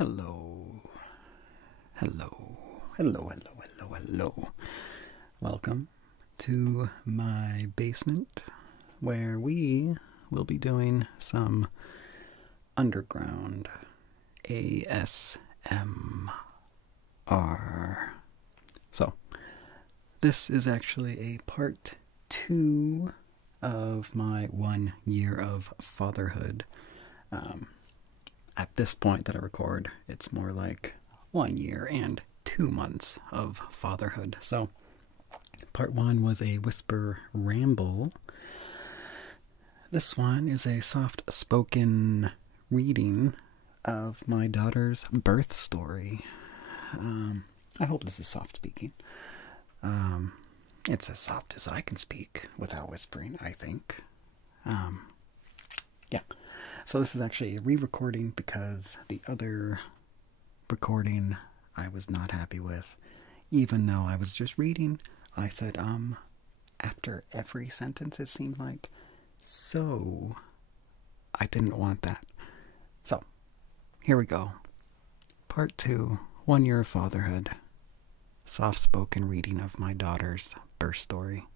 Hello. Hello. Hello, hello, hello, hello. Welcome to my basement where we will be doing some underground ASMR. So, this is actually a part 2 of my 1 year of fatherhood. At this point that I record, it's more like 1 year and 2 months of fatherhood. So, part 1 was a whisper ramble. This one is a soft-spoken reading of my daughter's birth story. I hope this is soft speaking. It's as soft as I can speak without whispering, I think. Yeah. So this is actually a re-recording because the other recording I was not happy with. Even though I was just reading, I said, after every sentence it seemed like. So, I didn't want that. So, here we go. Part 2, 1 year of fatherhood. Soft-spoken reading of my daughter's birth story.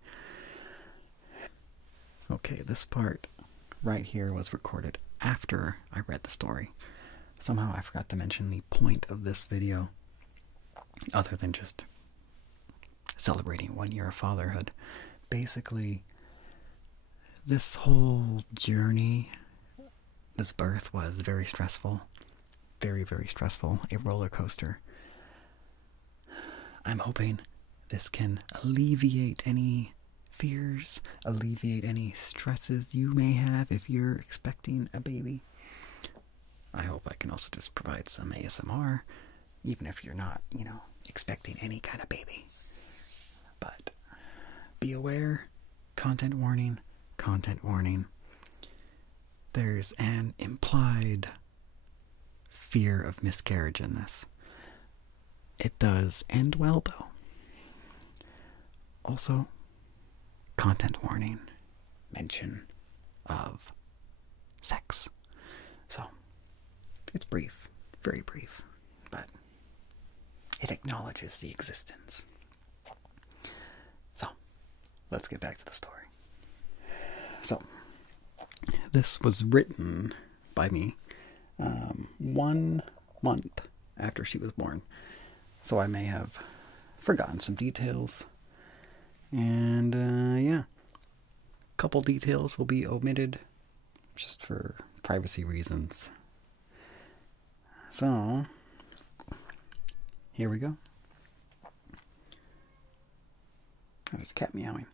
Okay, this part right here was recorded after I read the story. Somehow I forgot to mention the point of this video, other than just celebrating 1 year of fatherhood. Basically, this whole journey, this birth was very stressful. Very, very stressful. A roller coaster. I'm hoping this can alleviate any fears, alleviate any stresses you may have if you're expecting a baby. I hope I can also just provide some ASMR, even if you're not, expecting any kind of baby. But be aware, content warning, content warning. There's an implied fear of miscarriage in this. It does end well, though. Also, content warning, mention of sex. So, it's brief, very brief, but it acknowledges the existence. So, let's get back to the story. So, this was written by me 1 month after she was born. So I may have forgotten some details. And, yeah. A couple details will be omitted just for privacy reasons. So, here we go. There's a cat meowing.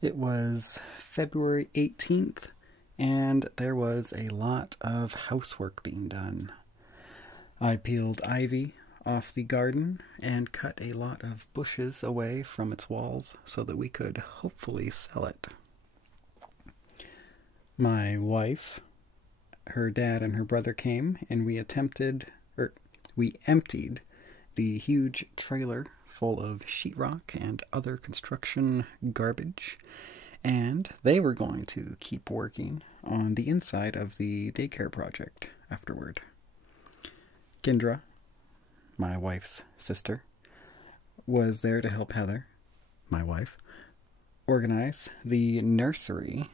It was February 18th, and there was a lot of housework being done. I peeled ivy off the garden and cut a lot of bushes away from its walls so that we could hopefully sell it. My wife, her dad, and her brother came, and we emptied the huge trailer full of sheetrock and other construction garbage, and they were going to keep working on the inside of the daycare project afterward. Kendra, my wife's sister, was there to help Heather, my wife, organize the nursery,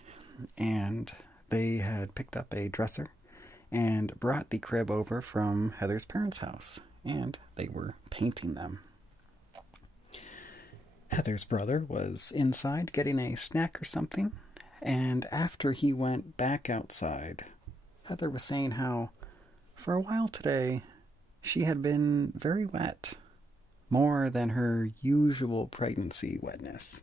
and they had picked up a dresser and brought the crib over from Heather's parents' house, and they were painting them. Heather's brother was inside getting a snack or something, and after he went back outside, Heather was saying how, for a while today, she had been very wet, more than her usual pregnancy wetness.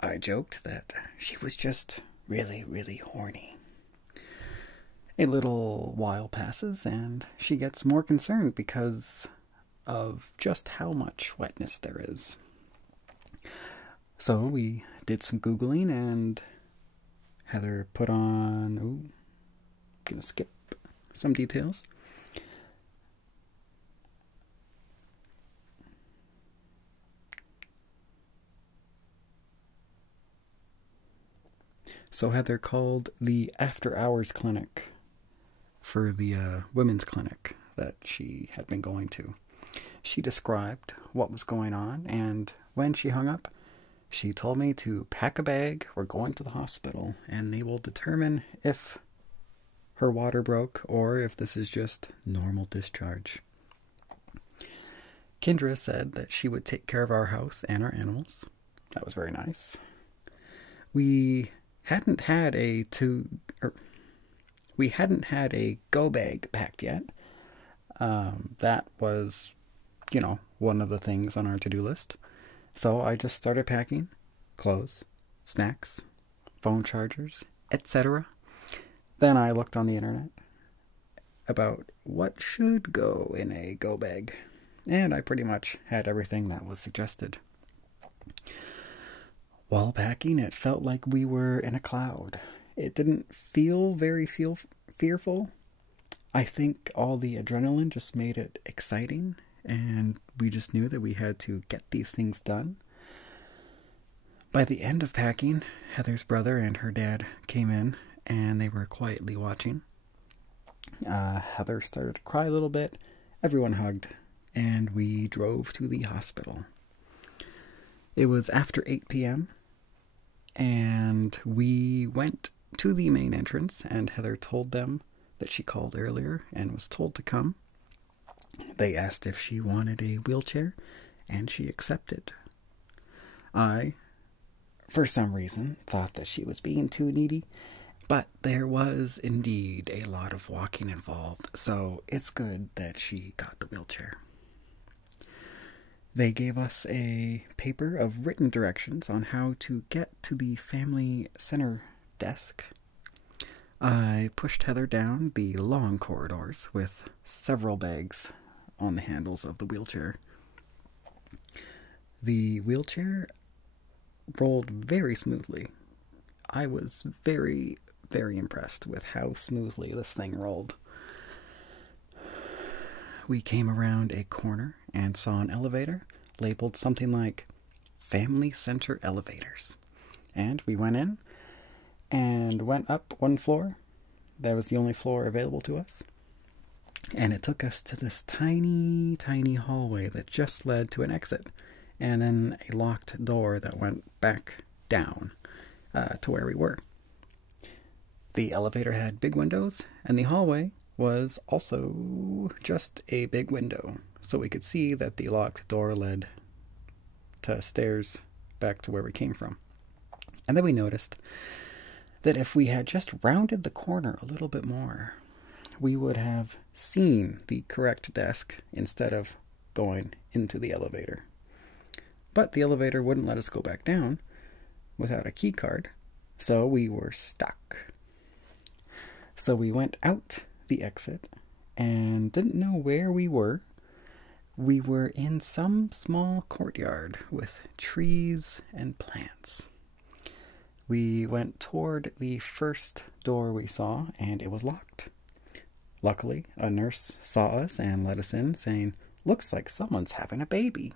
I joked that she was just really, really horny. A little while passes, and she gets more concerned because of just how much wetness there is. So we did some Googling, and Heather put on, gonna skip some details. So Heather called the after-hours clinic for the women's clinic that she had been going to. She described what was going on, and when she hung up, she told me to pack a bag. We're going to the hospital, and they will determine if her water broke or if this is just normal discharge. Kendra said that she would take care of our house and our animals. That was very nice. We hadn't had a go bag packed yet. That was, one of the things on our to-do list. So I just started packing clothes, snacks, phone chargers, etc. Then I looked on the internet about what should go in a go bag, and I pretty much had everything that was suggested. While packing, it felt like we were in a cloud. It didn't feel very fearful. I think all the adrenaline just made it exciting, and we just knew that we had to get these things done. By the end of packing, Heather's brother and her dad came in, and they were quietly watching. Heather started to cry a little bit. Everyone hugged, and we drove to the hospital. It was after 8 p.m., and we went to the main entrance, and Heather told them that she called earlier and was told to come. They asked if she wanted a wheelchair, and she accepted. I, for some reason, thought that she was being too needy, but there was indeed a lot of walking involved, so it's good that she got the wheelchair. They gave us a paper of written directions on how to get to the family center desk. I pushed Heather down the long corridors with several bags on the handles of the wheelchair. The wheelchair rolled very smoothly. I was very, very impressed with how smoothly this thing rolled. We came around a corner and saw an elevator labeled something like Family Center Elevators. And we went in and went up one floor. That was the only floor available to us. And it took us to this tiny, tiny hallway that just led to an exit, and then a locked door that went back down to where we were. The elevator had big windows, and the hallway was also just a big window, so we could see that the locked door led to stairs back to where we came from. And then we noticed that if we had just rounded the corner a little bit more, we would have seen the correct desk instead of going into the elevator. But the elevator wouldn't let us go back down without a key card, so we were stuck. So we went out the exit and didn't know where we were. We were in some small courtyard with trees and plants. We went toward the first door we saw, and it was locked. Luckily, a nurse saw us and let us in, saying, "Looks like someone's having a baby."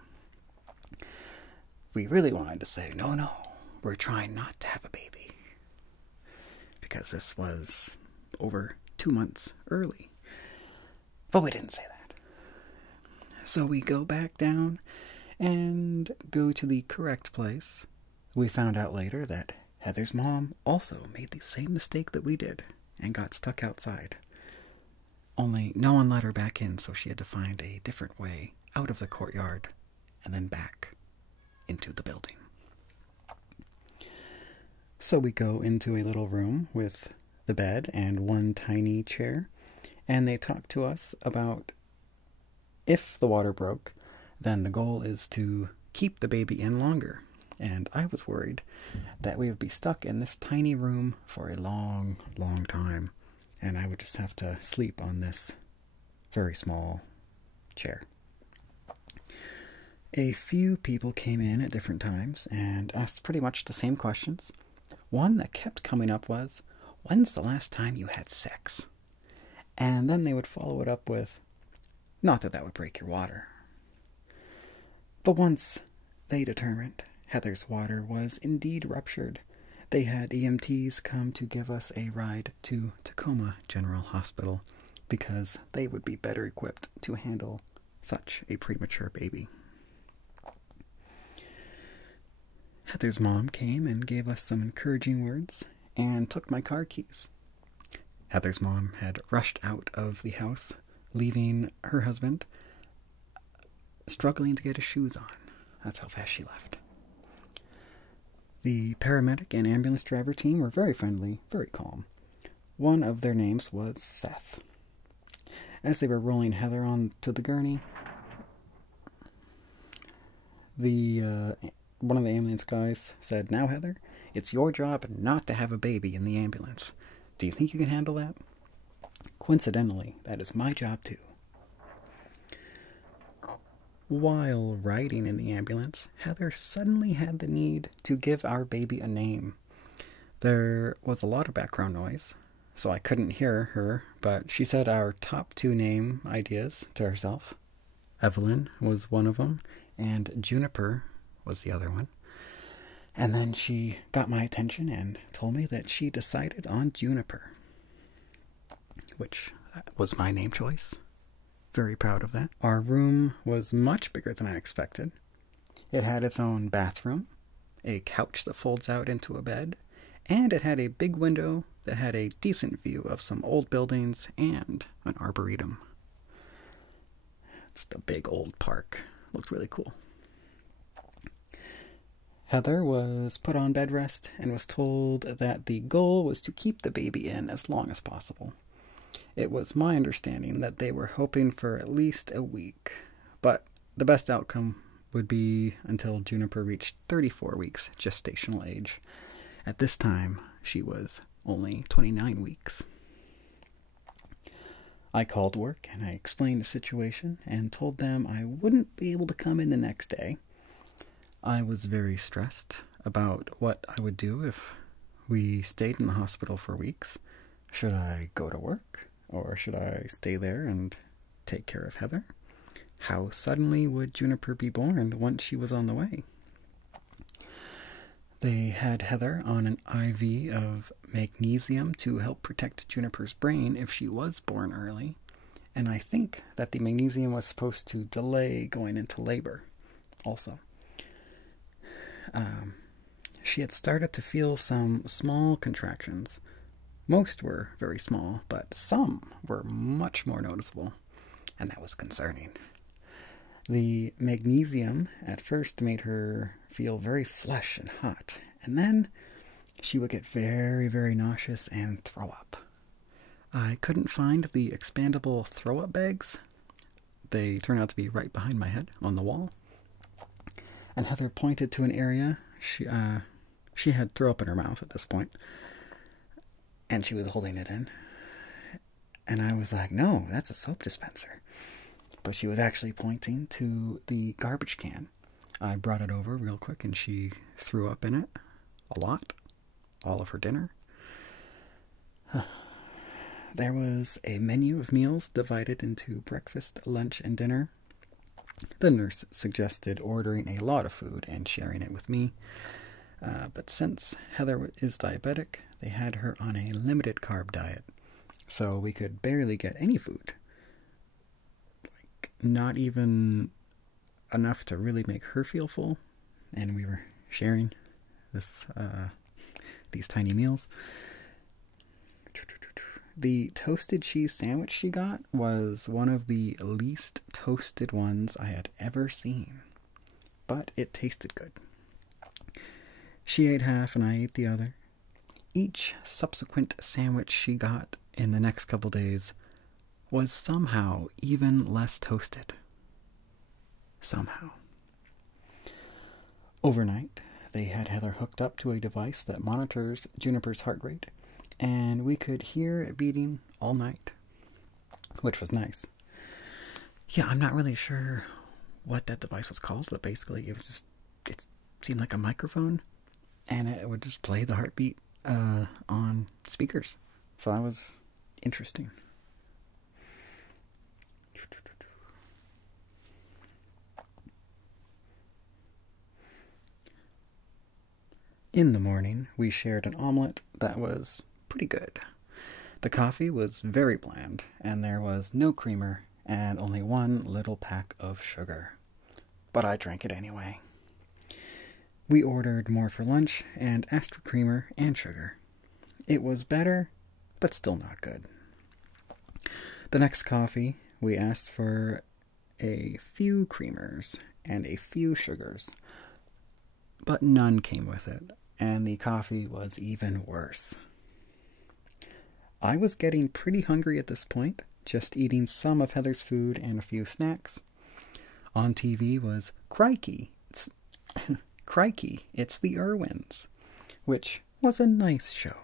We really wanted to say, no, we're trying not to have a baby, because this was over 2 months early. But we didn't say that. So we go back down and go to the correct place. We found out later that Heather's mom also made the same mistake that we did and got stuck outside. Only no one let her back in, so she had to find a different way out of the courtyard and then back into the building. So we go into a little room with the bed and one tiny chair, and they talk to us about if the water broke, then the goal is to keep the baby in longer. And I was worried that we would be stuck in this tiny room for a long, long time, and I would just have to sleep on this very small chair. A few people came in at different times and asked pretty much the same questions. One that kept coming up was, "When's the last time you had sex?" And then they would follow it up with, "Not that that would break your water." But once they determined Heather's water was indeed ruptured, They had EMTs come to give us a ride to Tacoma General Hospital because they would be better equipped to handle such a premature baby. Heather's mom came and gave us some encouraging words and took my car keys. Heather's mom had rushed out of the house, leaving her husband struggling to get his shoes on. That's how fast she left. The paramedic and ambulance driver team were very friendly, very calm. One of their names was Seth. As they were rolling Heather onto the gurney, one of the ambulance guys said, "Now, Heather, it's your job not to have a baby in the ambulance. Do you think you can handle that?" Coincidentally, that is my job too. While riding in the ambulance, Heather suddenly had the need to give our baby a name. There was a lot of background noise, so I couldn't hear her, but she said our top 2 name ideas to herself. Evelyn was one of them, and Juniper was the other one. And then she got my attention and told me that she decided on Juniper, which was my name choice. Very proud of that. Our room was much bigger than I expected. It had its own bathroom, a couch that folds out into a bed, and it had a big window that had a decent view of some old buildings and an arboretum. Just a big old park. Looked really cool. Heather was put on bed rest and was told that the goal was to keep the baby in as long as possible. It was my understanding that they were hoping for at least a week, but the best outcome would be until Juniper reached 34 weeks gestational age. At this time, she was only 29 weeks. I called work and I explained the situation and told them I wouldn't be able to come in the next day. I was very stressed about what I would do if we stayed in the hospital for weeks. Should I go to work? Or should I stay there and take care of Heather? How suddenly would Juniper be born once she was on the way? They had Heather on an IV of magnesium to help protect Juniper's brain if she was born early. And I think that the magnesium was supposed to delay going into labor also. She had started to feel some small contractions. Most were very small, but some were much more noticeable, and that was concerning. The magnesium at first made her feel very flush and hot, and then she would get very, very nauseous and throw up. I couldn't find the expandable throw-up bags. They turned out to be right behind my head on the wall. And Heather pointed to an area. She had throw up in her mouth at this point. And she was holding it in. And I was like, no, that's a soap dispenser. But she was actually pointing to the garbage can. I brought it over real quick and she threw up in it. A lot. All of her dinner. There was a menu of meals divided into breakfast, lunch, and dinner. The nurse suggested ordering a lot of food and sharing it with me. But since Heather is diabetic, they had her on a limited carb diet. So we could barely get any food. Like, not even enough to really make her feel full. And we were sharing these tiny meals. The toasted cheese sandwich she got was one of the least toasted ones I had ever seen. But it tasted good. She ate half and I ate the other. Each subsequent sandwich she got in the next couple days was somehow even less toasted. Somehow. Overnight, they had Heather hooked up to a device that monitors Juniper's heart rate, and we could hear it beating all night, which was nice. Yeah, I'm not really sure what that device was called, but basically it seemed like a microphone, and it would just play the heartbeat on speakers. So that was interesting. In the morning, we shared an omelet that was pretty good. The coffee was very bland, and there was no creamer and only one little pack of sugar. But I drank it anyway. We ordered more for lunch and asked for creamer and sugar. It was better, but still not good. The next coffee, we asked for a few creamers and a few sugars, but none came with it, and the coffee was even worse. I was getting pretty hungry at this point, just eating some of Heather's food and a few snacks. On TV was Crikey, It's the Irwins, which was a nice show.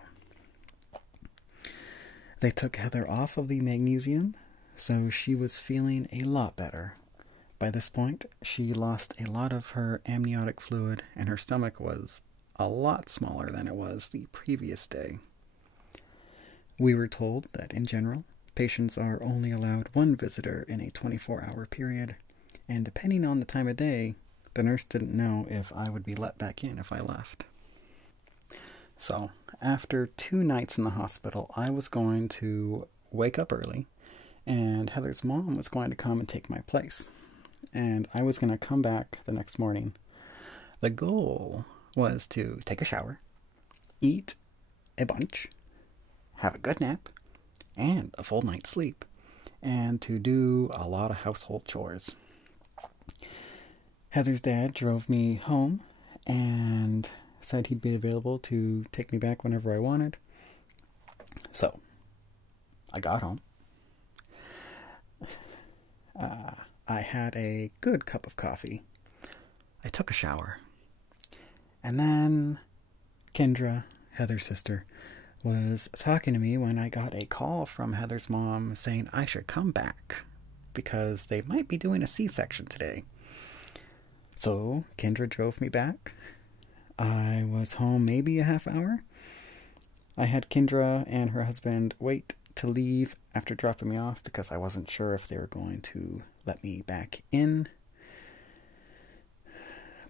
They took Heather off of the magnesium, so she was feeling a lot better. By this point, she lost a lot of her amniotic fluid, and her stomach was a lot smaller than it was the previous day. We were told that, in general, patients are only allowed one visitor in a 24-hour period, and depending on the time of day, the nurse didn't know if I would be let back in if I left. So, after 2 nights in the hospital, I was going to wake up early, and Heather's mom was going to come and take my place. And I was going to come back the next morning. The goal was to take a shower, eat a bunch, have a good nap, and a full night's sleep, and to do a lot of household chores. Heather's dad drove me home and said he'd be available to take me back whenever I wanted. So, I got home. I had a good cup of coffee. I took a shower. And then Kendra, Heather's sister, was talking to me when I got a call from Heather's mom saying I should come back because they might be doing a C-section today. So, Kendra drove me back. I was home maybe a half hour. I had Kendra and her husband wait to leave after dropping me off because I wasn't sure if they were going to let me back in.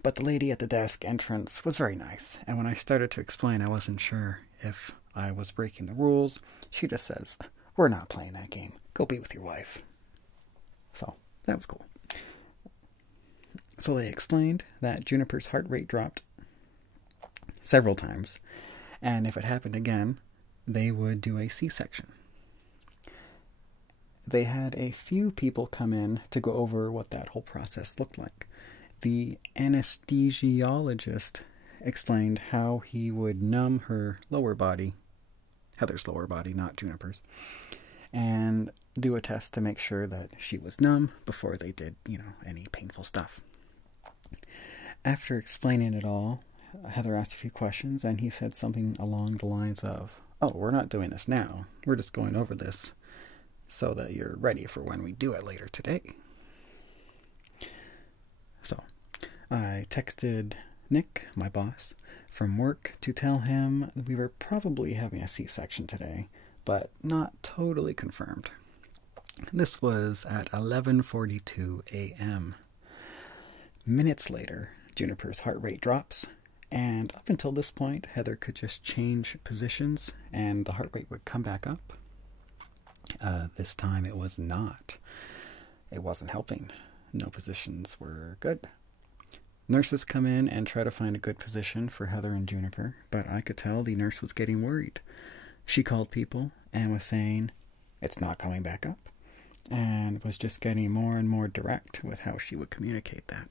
But the lady at the desk entrance was very nice, and when I started to explain I wasn't sure if I was breaking the rules, she just says, "We're not playing that game. Go be with your wife." So, that was cool. So they explained that Juniper's heart rate dropped several times, and if it happened again, they would do a C-section. They had a few people come in to go over what that whole process looked like. The anesthesiologist explained how he would numb her lower body, Heather's lower body, not Juniper's, and do a test to make sure that she was numb before they did, any painful stuff. After explaining it all, Heather asked a few questions, and he said something along the lines of, "Oh, we're not doing this now. We're just going over this so that you're ready for when we do it later today." So, I texted Nick, my boss, from work to tell him that we were probably having a C-section today, but not totally confirmed. This was at 11:42 a.m. Minutes later, Juniper's heart rate drops, and up until this point, Heather could just change positions and the heart rate would come back up. This time it was not. It wasn't helping. No positions were good. Nurses come in and try to find a good position for Heather and Juniper, but I could tell the nurse was getting worried. She called people and was saying, "It's not coming back up," and was just getting more and more direct with how she would communicate that.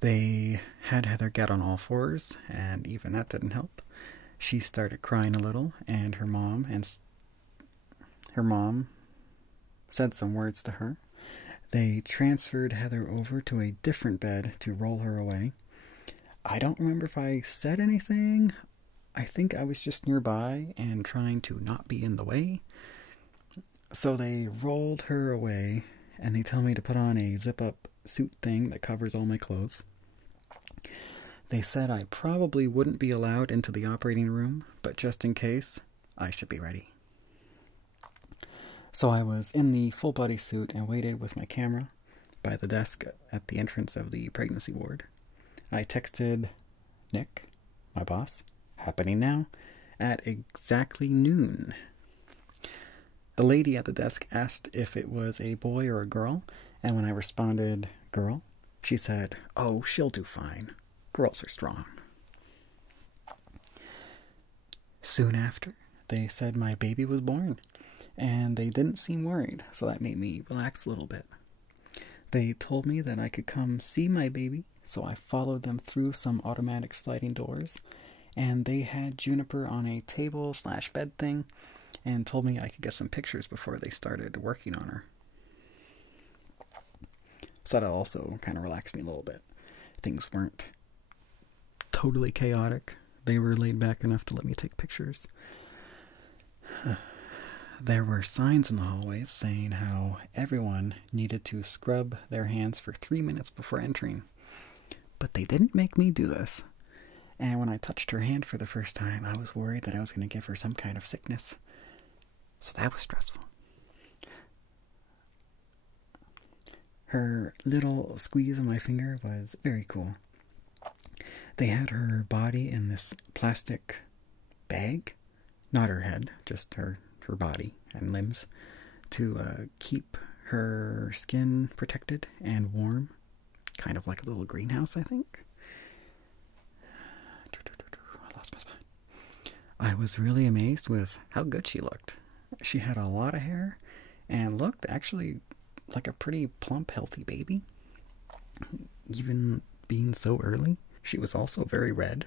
They had Heather get on all fours, and even that didn't help. She started crying a little, and her mom said some words to her. They transferred Heather over to a different bed to roll her away. I don't remember if I said anything. I think I was just nearby and trying to not be in the way. So they rolled her away, and they tell me to put on a zip-up suit thing that covers all my clothes. They said I probably wouldn't be allowed into the operating room, but just in case, I should be ready. So I was in the full body suit and waited with my camera by the desk at the entrance of the pregnancy ward. I texted Nick my boss, happening now at exactly noon. The lady at the desk asked if it was a boy or a girl, and when I responded, girl, she said, oh, she'll do fine. Girls are strong. Soon after, they said my baby was born, and they didn't seem worried, so that made me relax a little bit. They told me that I could come see my baby, so I followed them through some automatic sliding doors, and they had Juniper on a table/bed thing, and told me I could get some pictures before they started working on her. So that also kind of relaxed me a little bit. Things weren't totally chaotic. They were laid back enough to let me take pictures. There were signs in the hallways saying how everyone needed to scrub their hands for 3 minutes before entering. But they didn't make me do this. And when I touched her hand for the first time, I was worried that I was going to give her some kind of sickness. So that was stressful. Her little squeeze of my finger was very cool. They had her body in this plastic bag, not her head, just her body and limbs, to keep her skin protected and warm, kind of like a little greenhouse, I think. I lost my spot. I was really amazed with how good she looked. She had a lot of hair and looked actually like a pretty plump, healthy baby, even being so early. She was also very red.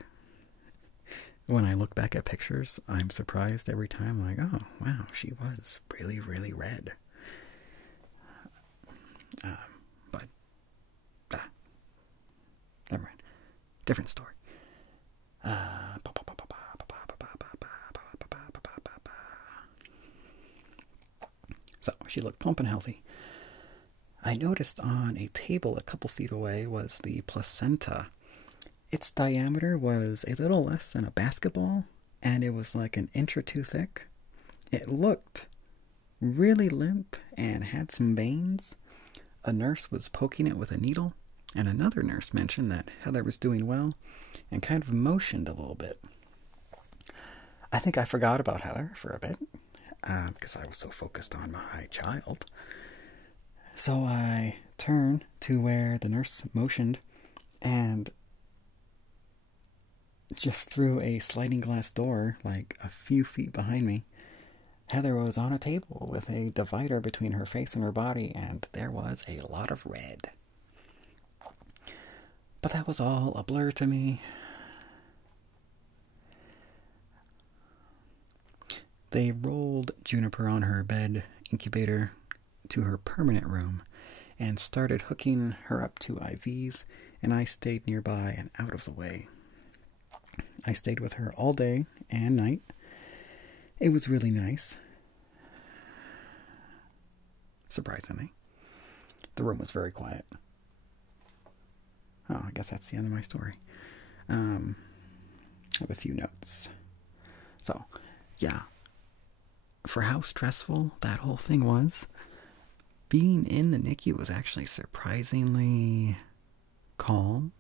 When I look back at pictures, I'm surprised every time, like, oh, wow, she was really, really red. But, never mind. Different story. So, she looked plump and healthy. I noticed on a table a couple feet away was the placenta. Its diameter was a little less than a basketball, and it was like an inch or two thick. It looked really limp and had some veins. A nurse was poking it with a needle, and another nurse mentioned that Heather was doing well and kind of motioned a little bit. I think I forgot about Heather for a bit, because I was so focused on my child. So I turned to where the nurse motioned, and just through a sliding glass door, like a few feet behind me, Heather was on a table with a divider between her face and her body, and there was a lot of red. But that was all a blur to me. They rolled Juniper on her bed incubator to her permanent room and started hooking her up to IVs, and I stayed nearby and out of the way. I stayed with her all day and night. It was really nice. Surprisingly. The room was very quiet. Oh, I guess that's the end of my story. I have a few notes. So, yeah. For how stressful that whole thing was, being in the NICU was actually surprisingly calm.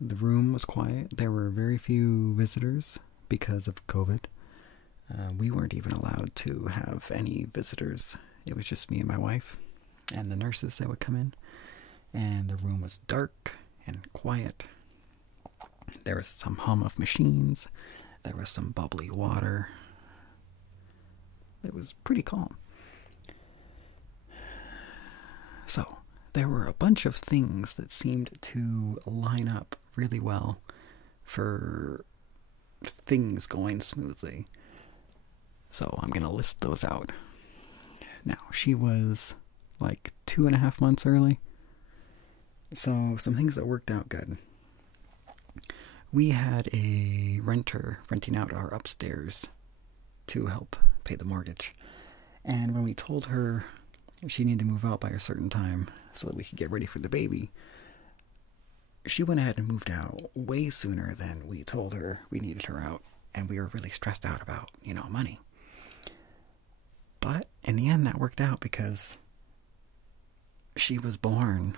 The room was quiet. There were very few visitors because of COVID. We weren't even allowed to have any visitors. It was just me and my wife and the nurses that would come in. And the room was dark and quiet. There was some hum of machines. There was some bubbly water. It was pretty calm. So, there were a bunch of things that seemed to line up really well for things going smoothly. So, I'm going to list those out. Now, she was like 2.5 months early. So, some things that worked out good. We had a renter renting out our upstairs to help pay the mortgage. And when we told her she needed to move out by a certain time so that we could get ready for the baby, she went ahead and moved out way sooner than we told her we needed her out. And we were really stressed out about, money. But in the end, that worked out because she was born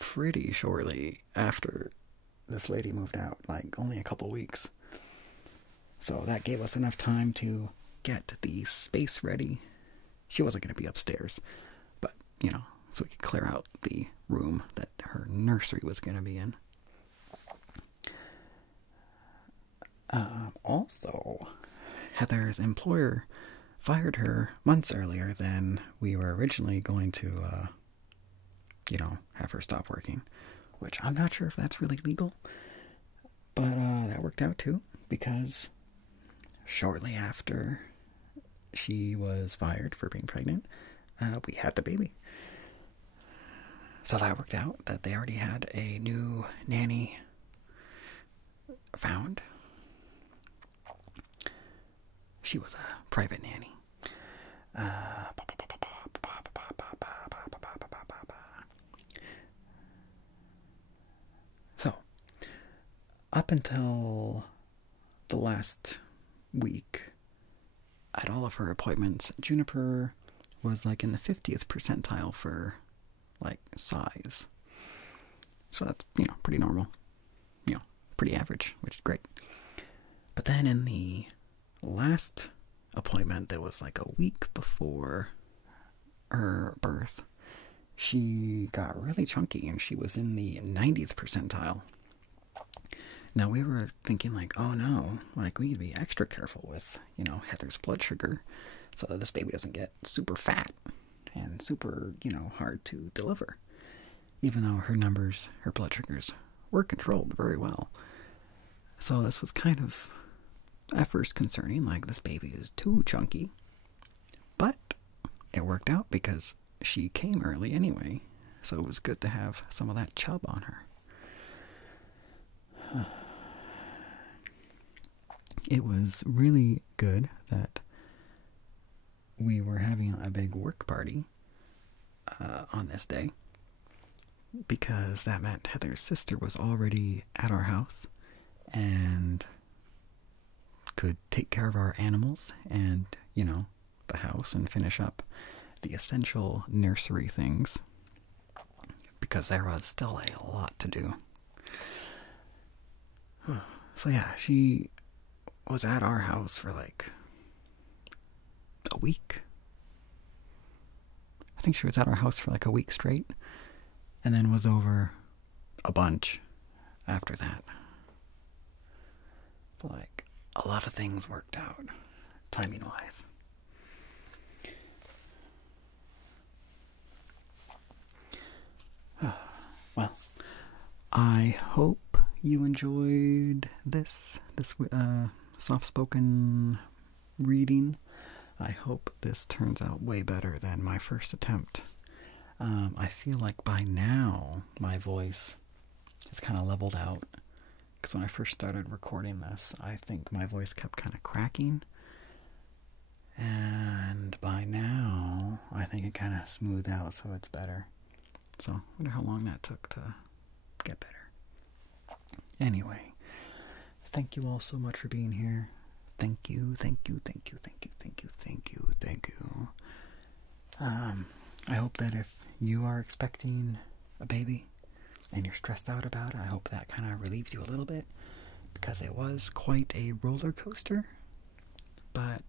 pretty shortly after this lady moved out, like only a couple weeks. So that gave us enough time to get the space ready. She wasn't going to be upstairs, but, you know, so we could clear out the room that her nursery was going to be in. Also, Heather's employer fired her months earlier than we were originally going to, have her stop working, which I'm not sure if that's really legal, but that worked out too, because shortly after she was fired for being pregnant, we had the baby. So that worked out that they already had a new nanny found. She was a private nanny. So, up until the last week, at all of her appointments, Juniper was like in the 50th percentile for like size. So that's, pretty normal. Pretty average, which is great. But then in the last appointment that was like a week before her birth, she got really chunky and she was in the 90th percentile. Now we were thinking like, oh no, like we need to be extra careful with, Heather's blood sugar so that this baby doesn't get super fat and super, hard to deliver. Even though her blood sugars were controlled very well. So this was kind of at first concerning, like this baby is too chunky. But it worked out because she came early anyway. So it was good to have some of that chub on her. It was really good that we were having a big work party on this day, because that meant Heather's sister was already at our house and could take care of our animals and, the house and finish up the essential nursery things, because there was still a lot to do. So yeah, she was at our house for like a week. I think she was at our house for like a week straight, and then was over a bunch after that. But like, a lot of things worked out, timing-wise. Well, I hope you enjoyed this soft-spoken reading. I hope this turns out way better than my first attempt. I feel like by now my voice has kind of leveled out. Because when I first started recording this, I think my voice kept kind of cracking. And by now, I think it kind of smoothed out, so it's better. So, I wonder how long that took to get better. Anyway, thank you all so much for being here. Thank you, thank you, thank you, thank you, thank you, thank you, thank you. I hope that if you are expecting a baby and you're stressed out about it, I hope that kind of relieves you a little bit, because it was quite a roller coaster. But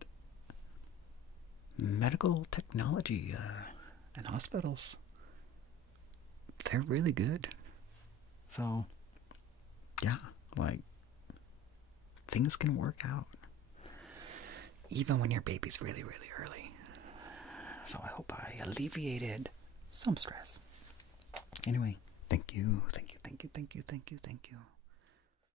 medical technology and hospitals, they're really good. So, yeah, like, things can work out, even when your baby's really, really early. So I hope I alleviated some stress. Anyway, thank you, thank you, thank you, thank you, thank you, thank you.